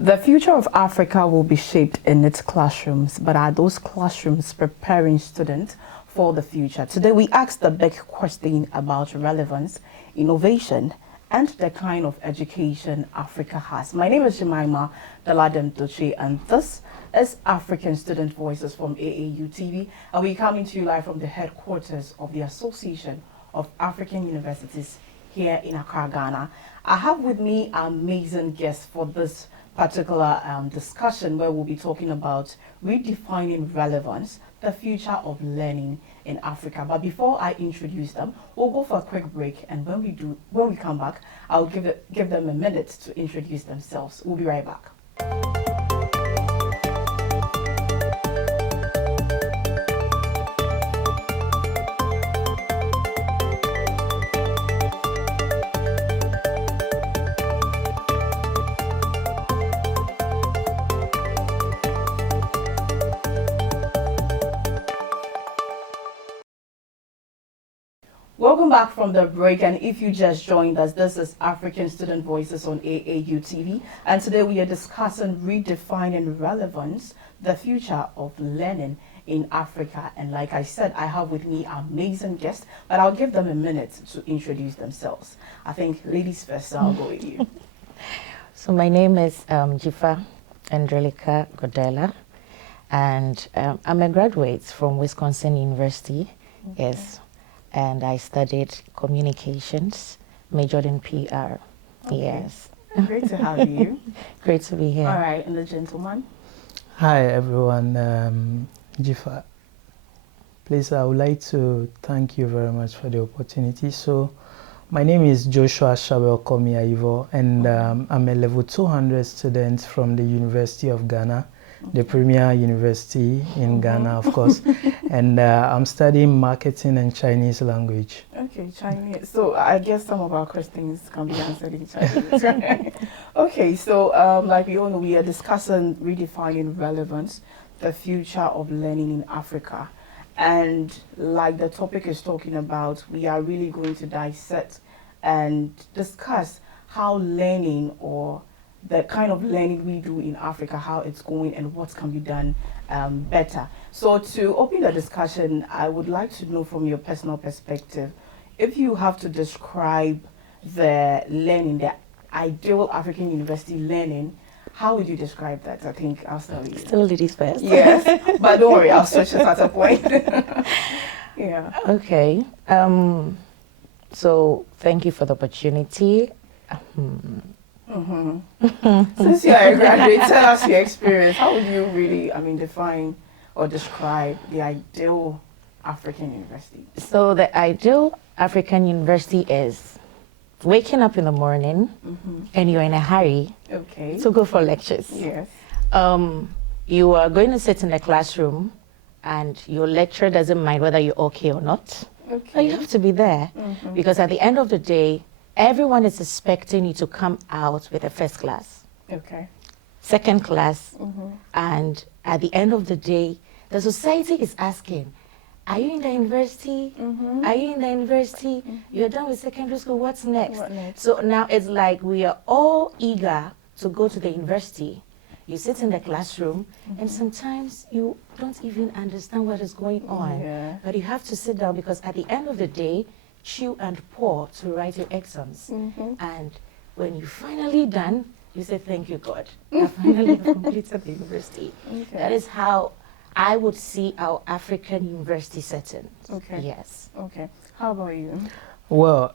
The future of Africa will be shaped in its classrooms, but are those classrooms preparing students for the future? Today we ask the big question about relevance, innovation, and the kind of education Africa has. My name is Jemima Daladem Doche, and this is African Student Voices from AAU TV, and we're coming to you live from the headquarters of the Association of African Universities here in Accra, Ghana. I have with me an amazing guest for this particular discussion, where we'll be talking about redefining relevance, the future of learning in Africa. But before I introduce them, we'll go for a quick break, and when we come back, I'll give them a minute to introduce themselves. We'll be right back. Welcome back from the break, and if you just joined us, this is African Student Voices on AAU TV, and today we are discussing redefining relevance, the future of learning in Africa. And like I said, I have with me an amazing guest, but I'll give them a minute to introduce themselves. I think ladies first, so I'll go with you. So my name is Jifa Angelica Godela, and I'm a graduate from Wisconsin University. Okay. Yes. And I studied communications, majored in PR. Okay. Yes. Great to have you. Great to be here. All right, and the gentleman. Hi everyone, Jifa. Please, I would like to thank you very much for the opportunity. So, my name is Joshua Shabel Komi-Aivo, and I'm a level 200 student from the University of Ghana, the premier university in Ghana, of course. And I'm studying marketing and Chinese language. Okay, Chinese. So I guess some of our questions can be answered in Chinese, right? Okay, so like we all know, we are discussing redefining relevance, the future of learning in Africa. And like the topic is talking about, we are really going to dissect and discuss how learning, or the kind of learning we do in Africa, how it's going and what can be done better. So to open the discussion, I would like to know from your personal perspective, if you have to describe the learning, the ideal African university learning, how would you describe that? I think I'll start with you. Still ladies first. Yes, but don't worry, I'll switch it at a point. Yeah. Okay. So thank you for the opportunity. Since you are a graduate, tell us your experience. How would you really, define or describe the ideal African university? So the ideal African university is waking up in the morning and you're in a hurry to go for lectures. Yes. You are going to sit in the classroom and your lecturer doesn't mind whether you're okay or not. Okay. But you have to be there because at the end of the day, everyone is expecting you to come out with a first class, second class, and at the end of the day, the society is asking, are you in the university? Are you in the university? You're done with secondary school, what's next? What next? So now it's like we are all eager to go to the university. You sit in the classroom and sometimes you don't even understand what is going on. Yeah. But you have to sit down because at the end of the day, chew and pour to write your exams. And when you're finally done, you say, thank you, God. I finally completed the university. That is how I would see our African university setting. Okay. Yes. Okay. How about you? Well,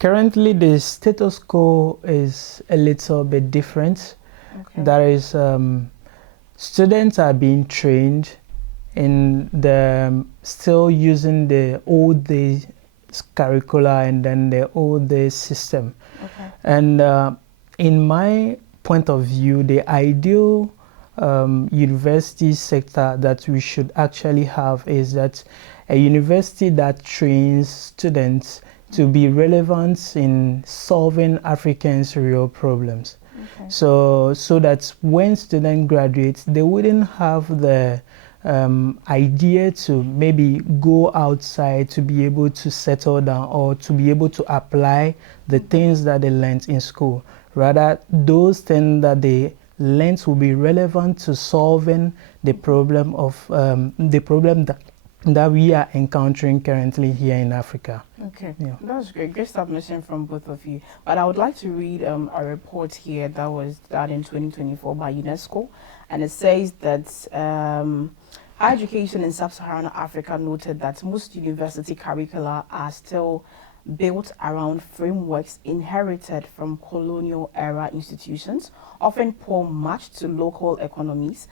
currently the status quo is a little bit different. That is, students are being trained in the still using the old days curricula and then the old days system. And in my point of view, the ideal university sector that we should actually have is that a university that trains students to be relevant in solving Africans' real problems. So that when students graduate, they wouldn't have the idea to maybe go outside to be able to settle down or to be able to apply the things that they learned in school. Rather, those things that they learned will be relevant to solving the problem of that we are encountering currently here in Africa. Okay, Yeah. that's great. Great submission from both of you. But I would like to read a report here that was done in 2024 by UNESCO, and it says that higher education in sub-Saharan Africa noted that most university curricula are still built around frameworks inherited from colonial era institutions, often poor match to local economies,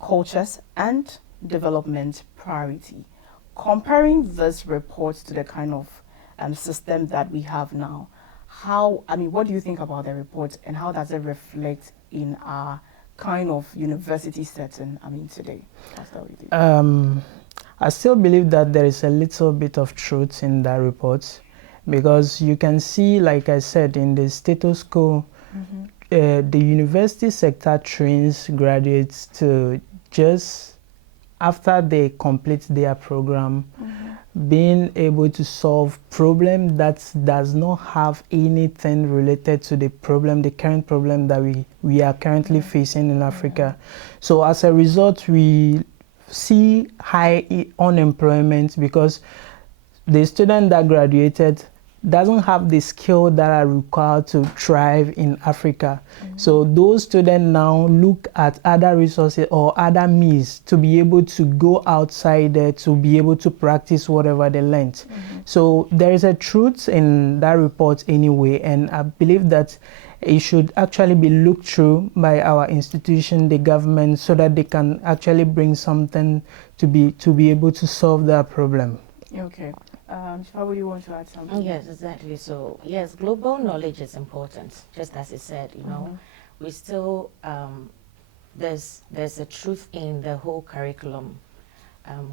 cultures, and development priority. Comparing this report to the kind of system that we have now, what do you think about the report, and how does it reflect in our kind of university setting, today? I still believe that there is a little bit of truth in that report, because you can see, like I said, in the status quo, the university sector trains graduates to just, after they complete their program, being able to solve problem that does not have anything related to the current problem that we are currently facing in Africa. So as a result, we see high unemployment, because the student that graduated doesn't have the skill that are required to thrive in Africa. So those students now look at other resources or other means to be able to go outside there to be able to practice whatever they learned. So there is a truth in that report anyway, and I believe that it should actually be looked through by our institution, the government, so that they can actually bring something to be able to solve that problem. Okay. How would you want to add something? Yes, exactly. So, yes, global knowledge is important. Just as you said, we still, there's a truth in the whole curriculum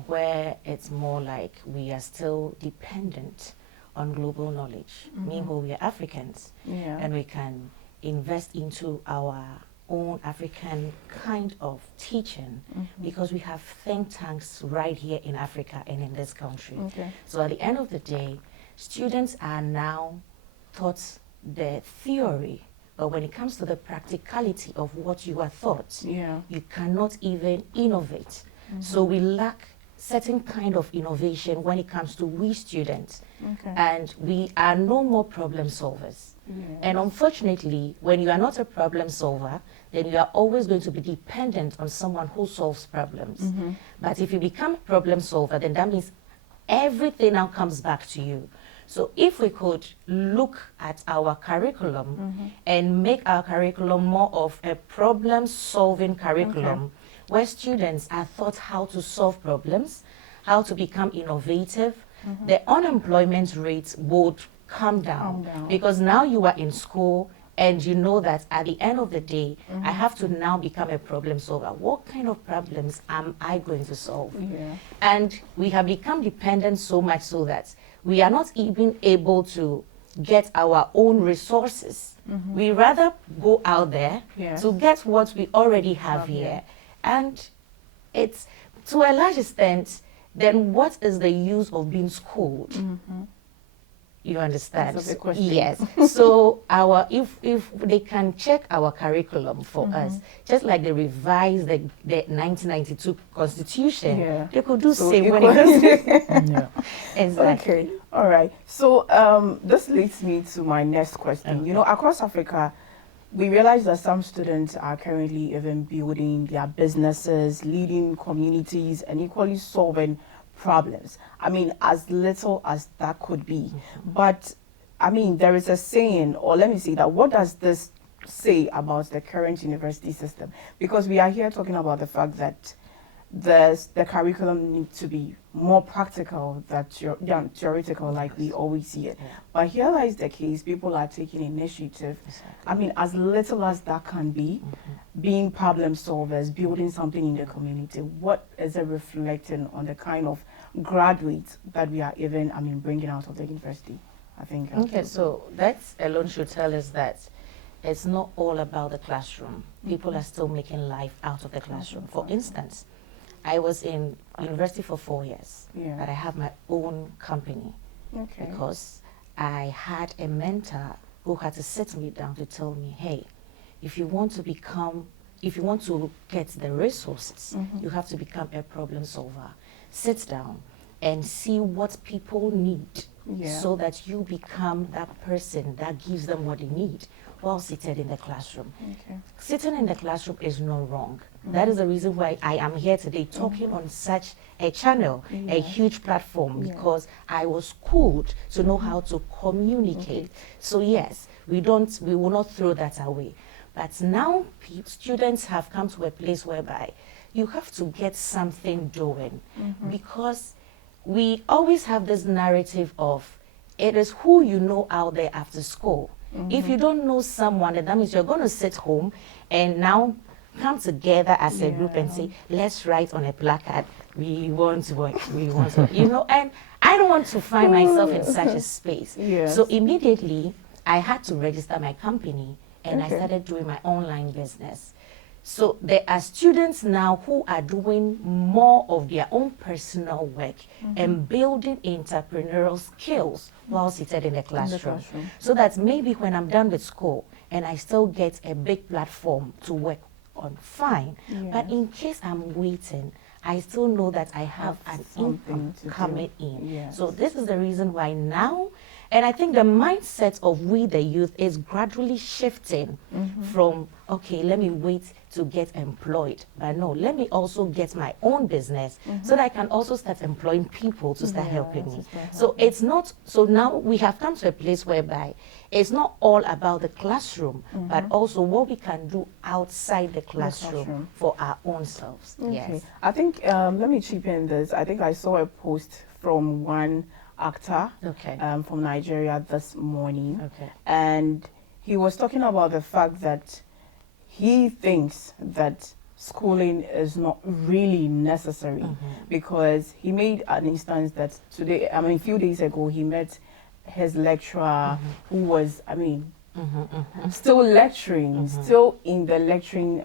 where it's more like we are still dependent on global knowledge. Meanwhile, we are Africans, and we can invest into our own African kind of teaching, because we have think tanks right here in Africa and in this country. So at the end of the day, students are now taught the theory, but when it comes to the practicality of what you are taught, you cannot even innovate. So we lack certain kind of innovation when it comes to we students, and we are no more problem solvers. And unfortunately, when you are not a problem solver, then you are always going to be dependent on someone who solves problems. But if you become a problem solver, then that means everything now comes back to you. So if we could look at our curriculum and make our curriculum more of a problem-solving curriculum, where students are taught how to solve problems, how to become innovative, the unemployment rate would come down, because now you are in school and you know that at the end of the day, I have to now become a problem solver. What kind of problems am I going to solve? And we have become dependent so much so that we are not even able to get our own resources. We rather go out there to get what we already have here. And it's, to a large extent, then what is the use of being schooled? You understand? That's a big question. Yes. So if they can check our curriculum for us, just like they revised the 1992 Constitution, they could do so same when it comes Exactly. Okay. All right. So this leads me to my next question. You know, across Africa, we realize that some students are currently even building their businesses, leading communities, and equally solving problems. I mean, as little as that could be. But, I mean, there is a saying, or let me say that, what does this say about the current university system? Because we are here talking about the fact that the curriculum needs to be more practical than theoretical, like we always see it. But here lies the case, people are taking initiative. I mean, as little as that can be, being problem solvers, building something in the community. What is it reflecting on the kind of graduates that we are even, bringing out of the university? I think. Okay, so that alone should tell us that it's not all about the classroom. People are still making life out of the classroom. For instance, I was in university for 4 years, but I have my own company because I had a mentor who had to sit me down to tell me, hey, if you want to get the resources, you have to become a problem solver. Sit down and see what people need so that you become that person that gives them what they need while seated in the classroom. Sitting in the classroom is not wrong. That is the reason why I am here today talking on such a channel, a huge platform, because I was schooled to know how to communicate. So yes, we will not throw that away. But now students have come to a place whereby you have to get something doing, because we always have this narrative of it is who you know out there after school. If you don't know someone, then that means you're going to sit home and now come together as a group and say, let's write on a placard, we want to work, we want to, you know, and I don't want to find myself in such a space. So immediately I had to register my company, and I started doing my online business. So there are students now who are doing more of their own personal work and building entrepreneurial skills while seated in the classroom. So that maybe when I'm done with school and I still get a big platform to work on, fine. But in case I'm waiting, I still know that I have an income coming in. So this is the reason why now, and I think the mindset of we the youth is gradually shifting from, okay, let me wait to get employed. But no, let me also get my own business so that I can also start employing people to start helping me. So it's not, so now we have come to a place whereby it's not all about the classroom, but also what we can do outside the classroom for our own selves. Yes. I think, let me chip in this. I think I saw a post from one actor from Nigeria this morning, and he was talking about the fact that he thinks that schooling is not really necessary, because he made an instance that today, I mean, a few days ago, he met his lecturer who was, I mean, still lecturing, still in the lecturing,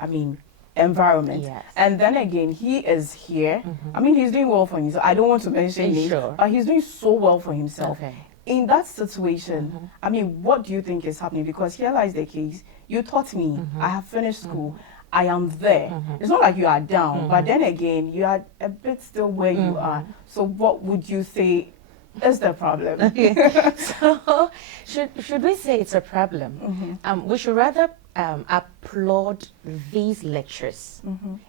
I mean, environment. And then again, he is here. I mean, he's doing well for himself. I don't want to mention names, but he's doing so well for himself. In that situation, I mean, what do you think is happening? Because here lies the case. You taught me. I have finished school. I am there. It's not like you are down, but then again, you are a bit still where you are. So what would you say is the problem? So should we say it's a problem? We should rather applaud these lecturers.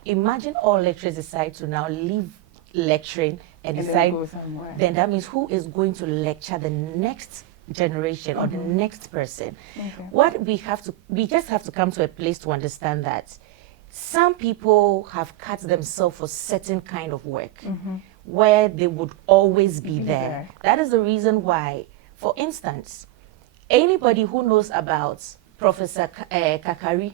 Imagine all lecturers decide to now leave lecturing and decide, then that means who is going to lecture the next generation or the next person? What we just have to come to a place to understand that some people have cut themselves for certain kind of work where they would always be there. That is the reason why, for instance, anybody who knows about Professor Kakari,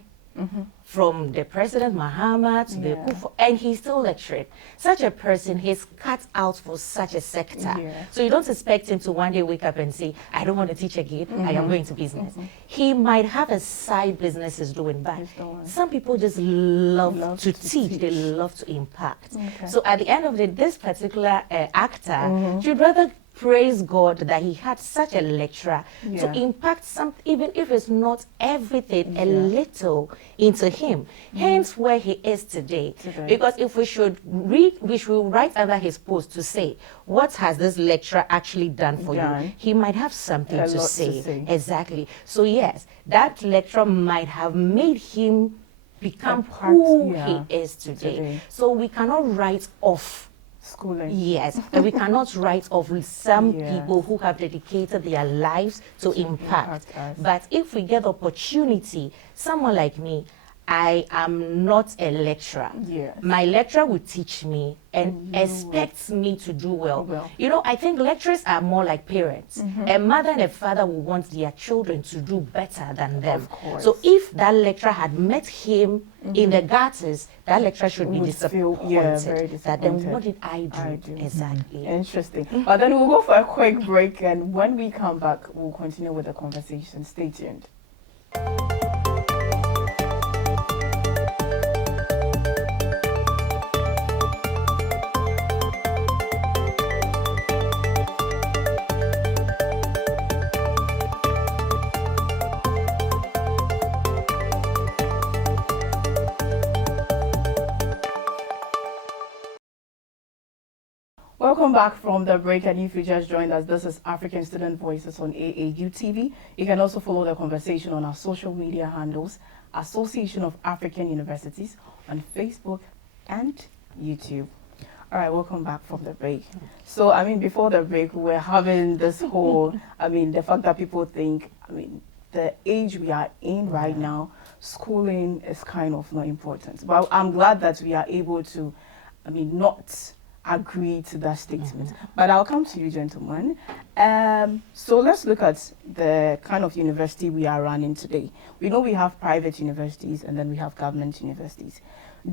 from the President Mahama to the Kufu, and he's still lecturing. Such a person, he's cut out for such a sector. So you don't expect him to one day wake up and say, I don't want to teach again, I am going to business. He might have a side business he's doing, but some people just love to teach, they love to impact. So at the end of the day, this particular actor should rather praise God that he had such a lecturer to impact some, even if it's not everything, a little into him. Hence where he is today. Because if we should read, we should write under his post to say, what has this lecturer actually done for you? He might have something to say. Exactly. So yes, that lecturer might have made him become who he is today. So we cannot write off schooling. Yes, and we cannot write off some people who have dedicated their lives to impact. But if we get opportunity, someone like me, I am not a lecturer. My lecturer will teach me and expects me to do well. You know, I think lecturers are more like parents. A mother and a father will want their children to do better than them. So if that lecturer had met him in the gutters, that lecturer should be disappointed. That then what did I do? Exactly. Interesting. But then we'll go for a quick break, and when we come back, we'll continue with the conversation. Stay tuned. welcome back from the break. And if you just joined us, this is African Student Voices on AAU TV. You can also follow the conversation on our social media handles, Association of African Universities on Facebook and YouTube. All right, welcome back from the break. So, I mean, before the break, we're having this whole, I mean, the fact that people think, I mean, the age we are in right now, schooling is kind of not important. But I'm glad that we are able to, I mean, not agree to that statement. But I'll come to you, gentlemen. So let's look at the kind of university we are running today. We know we have private universities and then we have government universities.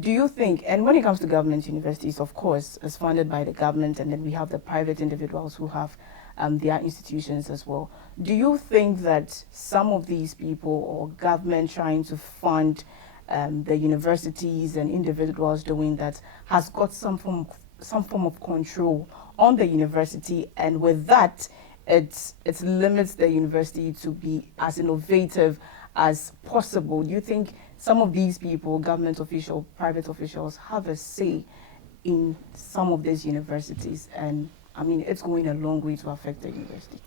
Do you think, and when it comes to government universities, of course, it's funded by the government, and then we have the private individuals who have their institutions as well. Do you think that some of these people or government trying to fund the universities and individuals doing that has got some form of control on the university, and with that, it limits the university to be as innovative as possible? Do you think some of these people, government officials, private officials, have a say in some of these universities? And I mean, it's going a long way to affect the university.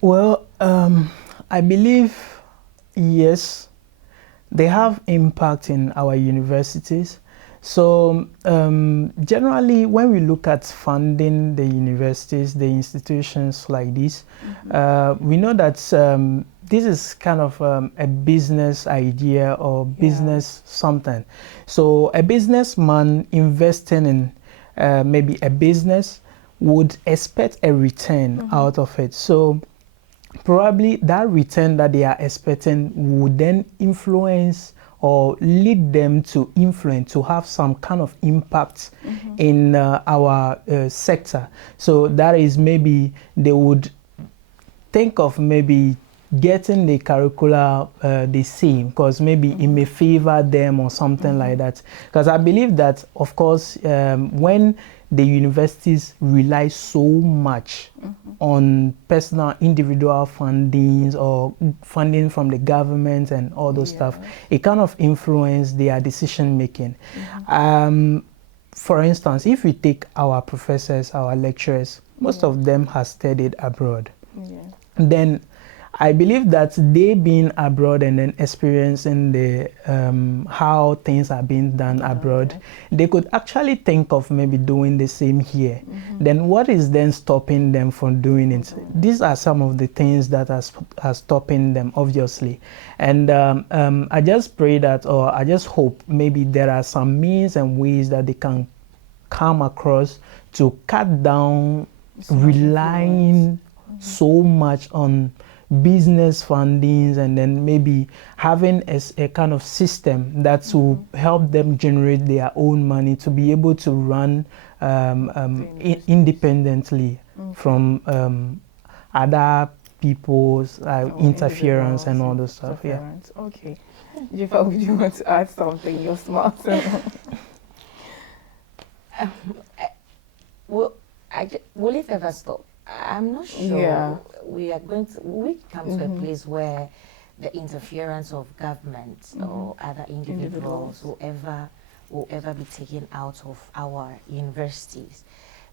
Well, I believe, yes, they have impact in our universities. So generally, when we look at funding the universities, the institutions like this, we know that this is kind of a business idea or business something. So a businessman investing in maybe a business would expect a return out of it. So probably that return that they are expecting would then influence or lead them to influence, to have some kind of impact in our sector. So that is, maybe they would think of maybe getting the curricula the same, because maybe it may favor them or something like that. Because I believe that, of course, when the universities rely so much on personal individual fundings or funding from the government and all those stuff, it kind of influence their decision making. For instance, if we take our professors, our lecturers, most of them have studied abroad. Then I believe that they being abroad and then experiencing the how things are being done abroad, they could actually think of maybe doing the same here. Then what is then stopping them from doing it? These are some of the things that are stopping them, obviously. And I just pray that, or I just hope maybe there are some means and ways that they can come across to cut down relying so much on business fundings, and then maybe having a kind of system that will help them generate their own money to be able to run independently from other people's interference and all those stuff. Okay. Jifa, would you want to add something? You're smart. Will it ever stop? I'm not sure. We are going to, we come to a place where the interference of government or other individuals will ever be taken out of our universities.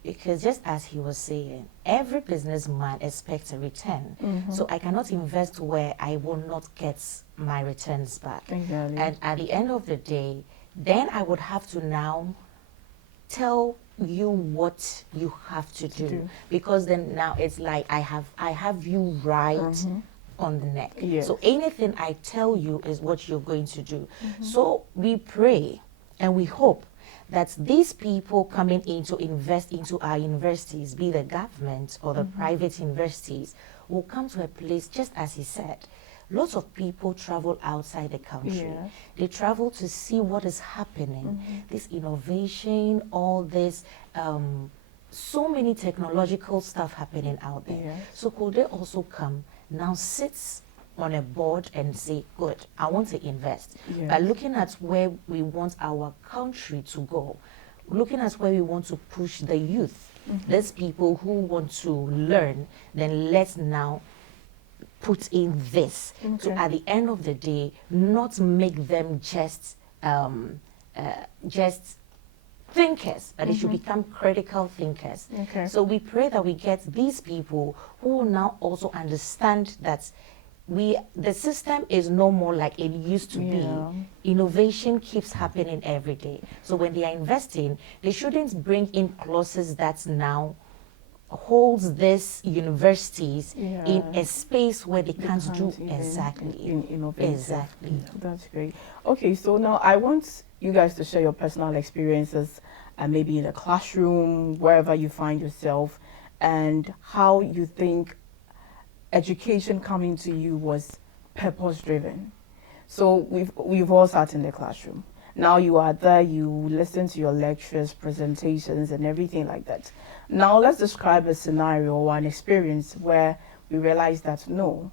Because just as he was saying, every businessman expects a return. So I cannot invest where I will not get my returns back. And at the end of the day, then I would have to now tell you what you have to do, because then now it's like I have you right on the neck. So anything I tell you is what you're going to do. So we pray and we hope that these people coming in to invest into our universities, be the government or the private universities, will come to a place, just as he said. Lots of people travel outside the country. They travel to see what is happening. This innovation, all this, so many technological stuff happening out there. So could they also come, now sit on a board and say, good, I want to invest. By looking at where we want our country to go, looking at where we want to push the youth, there's people who want to learn, then let's now put in this to, at the end of the day, not make them just thinkers, but they should become critical thinkers. Okay. So we pray that we get these people who will now also understand that the system is no more like it used to be. Innovation keeps happening every day. So when they are investing, they shouldn't bring in clauses that now holds these universities in a space where they can't do exactly. Exactly. That's great. Okay, so now I want you guys to share your personal experiences, maybe in a classroom, wherever you find yourself, and how you think education coming to you was purpose-driven. So we've all sat in the classroom. Now you are there, you listen to your lectures, presentations, and everything like that. Now let's describe a scenario or an experience where we realize that no,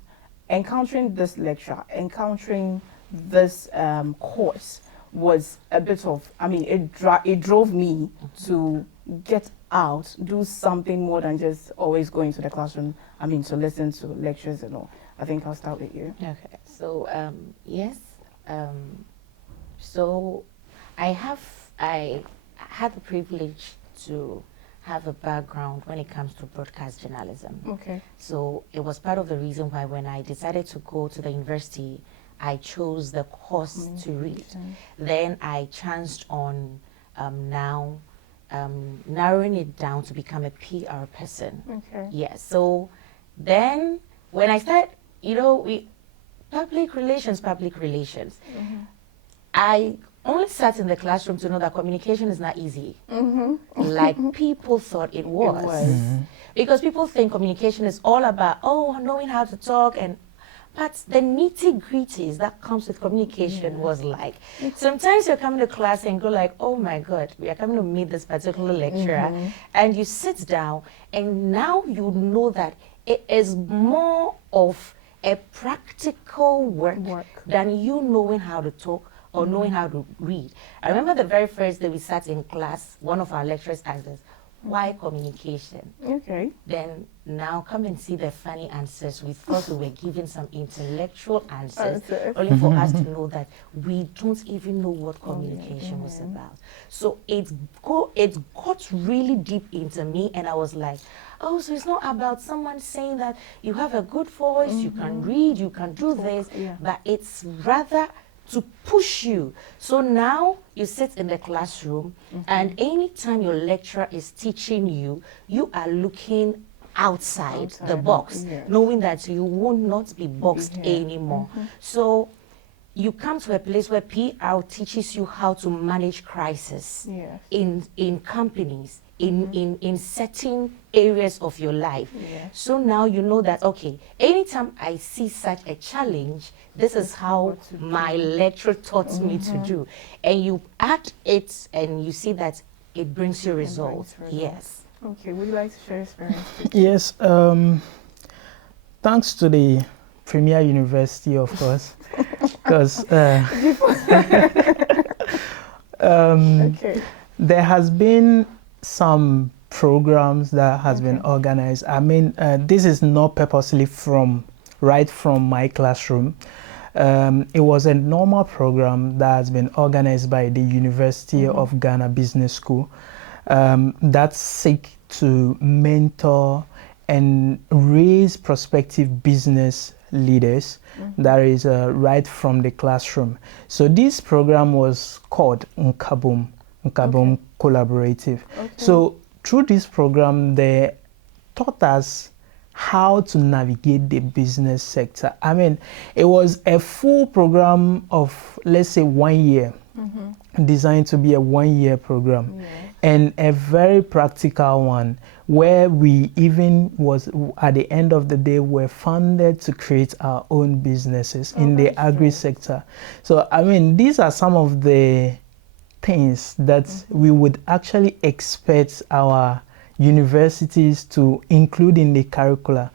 encountering this lecture, encountering this course was a bit of, it drove me to get out, do something more than just always going to the classroom, to listen to lectures and all. I think I'll start with you. Okay, so yes. So I had the privilege to have a background when it comes to broadcast journalism. Okay. So it was part of the reason why when I decided to go to the university, I chose the course to read. Then I chanced on narrowing it down to become a PR person. Okay. Yeah, so then when I started, public relations. I only sat in the classroom to know that communication is not easy. Like people thought it was. Because people think communication is all about, knowing how to talk, but the nitty-gritties that comes with communication was like, sometimes you're coming to class and go like, oh my God, we are coming to meet this particular lecturer, and you sit down, and now you know that it is more of a practical work than you knowing how to talk or knowing how to read. I remember the very first day we sat in class, one of our lecturers asked us, why communication? Okay. Then now come and see the funny answers. We thought we were giving some intellectual answers, only for us to know that we don't even know what communication was about. So it got really deep into me, and I was like, oh, so it's not about someone saying that you have a good voice, you can read, you can do this, but it's rather to push you. So now you sit in the classroom, and anytime your lecturer is teaching you, you are looking outside the box, knowing that you will not be boxed anymore. So you come to a place where PR teaches you how to manage crisis in companies, in certain areas of your life. So now you know that, okay, anytime I see such a challenge, this is how my lecturer taught me to do. And you add it and you see that it brings you results. Yes. Okay, would you like to share your experience? Yes, thanks to the Premier University, of course, because there has been some programs that has been organized. This is not purposely right from my classroom. It was a normal program that has been organized by the University of Ghana Business School that seek to mentor and raise prospective business leaders that is right from the classroom. So this program was called Nkabom Collaborative. So through this program, they taught us how to navigate the business sector. It was a full program of, let's say, 1 year, designed to be a 1 year program, and a very practical one, where we even was, at the end of the day, were funded to create our own businesses in the agri sector. So, these are some of the things that we would actually expect our universities to include in the curricula.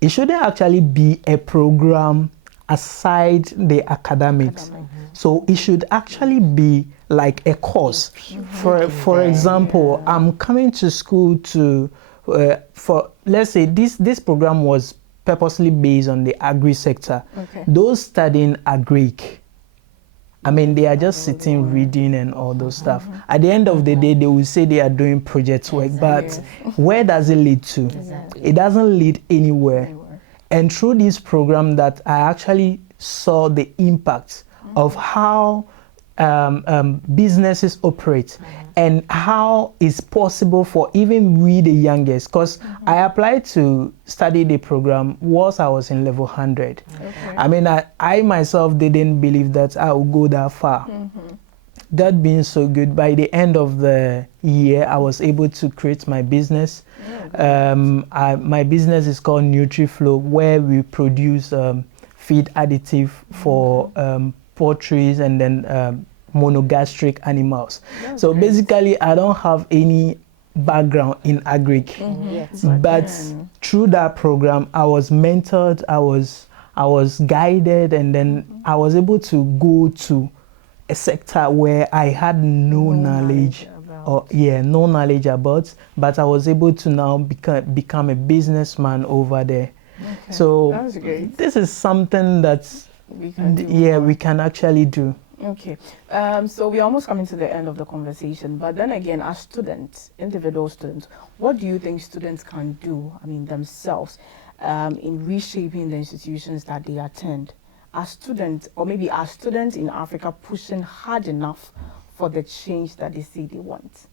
It shouldn't actually be a program aside the academics. So it should actually be like a course. For example, I'm coming to school to, let's say this program was purposely based on the agri sector. Those studying agric, I mean, they are just sitting, reading and all those stuff. At the end of the day, they will say they are doing project work, but where does it lead to? It doesn't lead anywhere. And through this program that I actually saw the impact of how businesses operate and how it's possible for even we the youngest, because I applied to study the program whilst I was in level 100. I mean, I myself didn't believe that I would go that far. That being so good, by the end of the year, I was able to create my business. My business is called NutriFlow, where we produce feed additive for poultry and then monogastric animals. So great. Basically, I don't have any background in agric, but through that program, I was mentored, I was guided, and then I was able to go to a sector where I had no knowledge about, but I was able to now become a businessman over there. So that's great. This is something that we can actually do. Okay, so we're almost coming to the end of the conversation, but then again, as students, individual students, what do you think students can do, I mean themselves, in reshaping the institutions that they attend? As students, or maybe as students in Africa, pushing hard enough for the change that they say they want?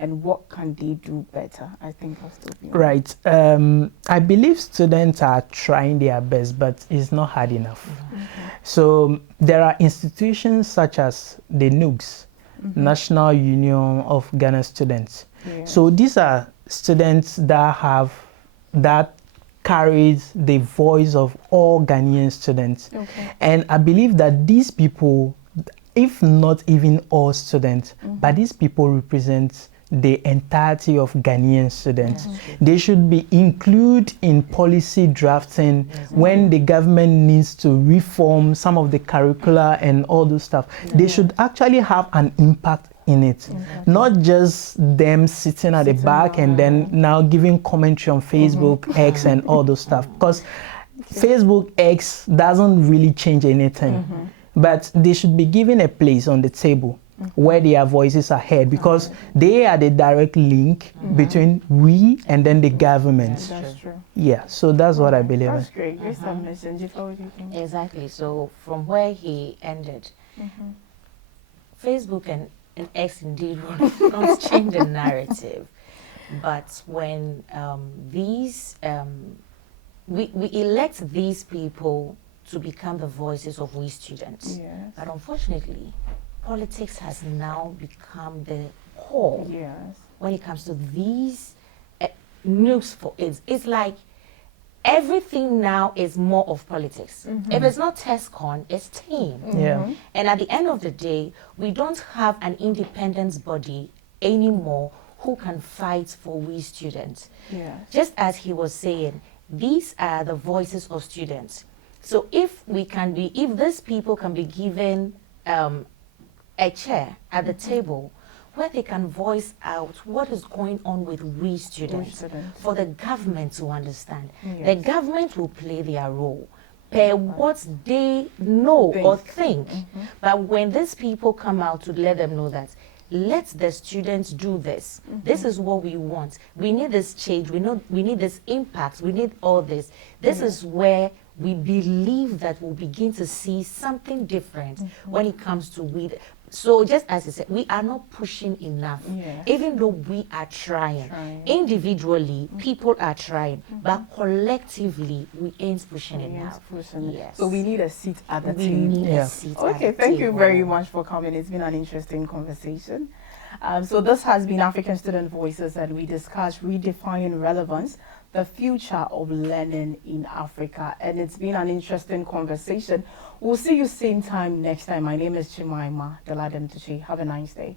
And what can they do better? I think I'll still be on. Right. I believe students are trying their best, but it's not hard enough. So there are institutions such as the NUGS, National Union of Ghana Students. So these are students that carries the voice of all Ghanaian students. And I believe that these people, if not even all students, but these people represent the entirety of Ghanaian students. They should be included in policy drafting when the government needs to reform some of the curricula and all those stuff. They should actually have an impact in it, not just them sitting at the back and then now giving commentary on Facebook, X and all those stuff, because Facebook, X doesn't really change anything, but they should be given a place on the table where their voices are heard, because they are the direct link between we and then the government. That's true. Yeah, so that's what I believe. That's great. Great submission. What do you think? Exactly. So from where he ended, Facebook and X indeed won't change the narrative, but when we elect these people to become the voices of we students, but unfortunately, politics has now become the core when it comes to these news. It's like everything now is more of politics. If it's not TESCON, it's team. And at the end of the day, we don't have an independent body anymore who can fight for we students. Just as he was saying, these are the voices of students. So if these people can be given a chair at the table where they can voice out what is going on with we students, for the government to understand. The government will play their role per what they know or think. But when these people come out to let them know that, let the students do this. This is what we want. We need this change. We need this impact. We need all this. This is where we believe that we'll begin to see something different when it comes to we. So just as I said, we are not pushing enough, even though we are trying. Individually, people are trying, but collectively, we ain't pushing enough. So we need a seat at the table. We need a seat at the table. Thank you very much for coming. It's been an interesting conversation. So this has been African Student Voices, and we discussed redefining relevance, the future of learning in Africa. And it's been an interesting conversation. We'll see you same time next time. My name is Chimaima Deladem Tuchi. Have a nice day.